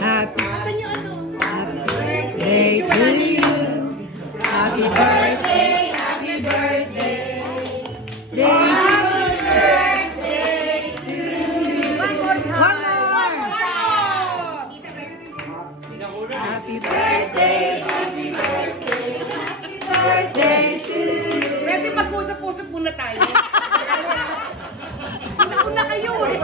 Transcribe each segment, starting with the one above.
Happy birthday to you. Happy birthday, happy birthday. Happy birthday to you. One more. Happy birthday, happy birthday, happy birthday to you. Pwede mag-usap-usap muna tayo. Una kayo eh.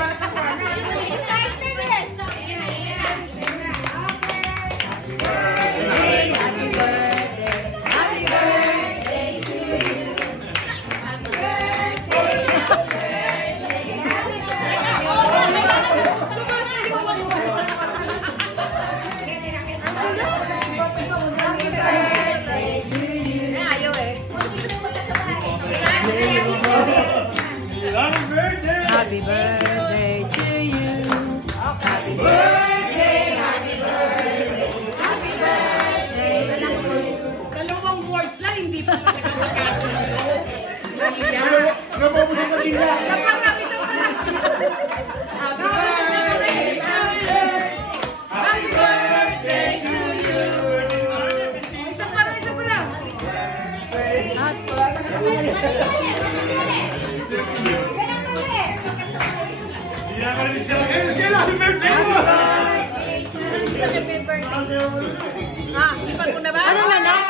Happy birthday to you. Happy birthday, happy birthday, happy birthday to you. Dalawang words lang, hindi pa talaga magkasundo. Napabusin ka din na. Happy birthday to you. Isa pa lang. Ipan ko na ba? Ano na lang?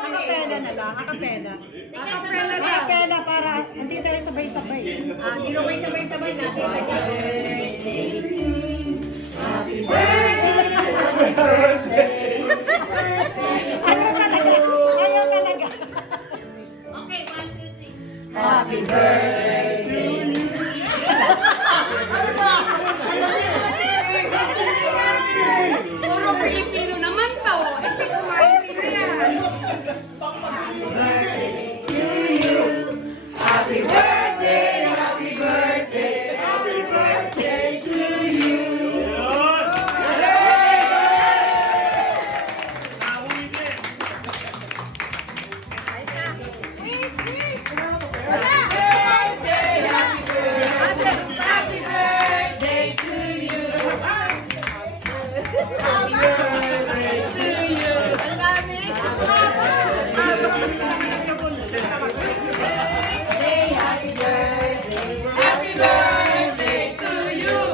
Akapela na lang. Akapela para hindi tayo sabay-sabay. Hindi naman sabay-sabay natin. Happy birthday. Happy birthday. Ayaw talaga. Okay, 1, 2, 3. Happy birthday to you. Puro Pilipino naman to. Hindi ko maintindihan. Birthday to you. Happy birthday, happy birthday, happy birthday to you. Happy birthday to you. Happy birthday to you. Ang dami. Happy birthday to you.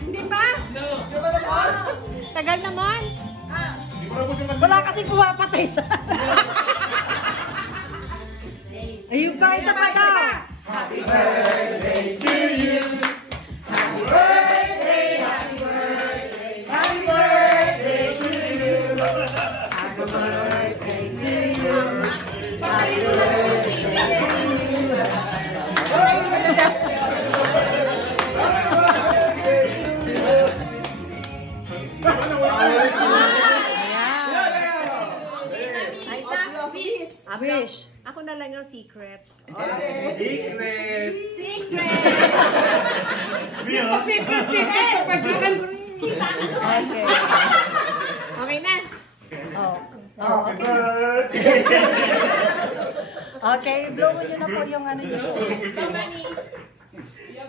Hindi pa? Tagal naman. Wala kasi pumapatay sa... Ayun pa, isa pa daw. Happy birthday to you. Happy birthday, happy birthday, happy birthday to you. Happy birthday to you. Happy birthday to you. Wish. Ako na lang yung secret. Secret. Secret sa pagkakan. Okay. Okay na. Happy birthday. Okay, blow nyo na po yung ano nyo. So many.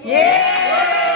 Yeah!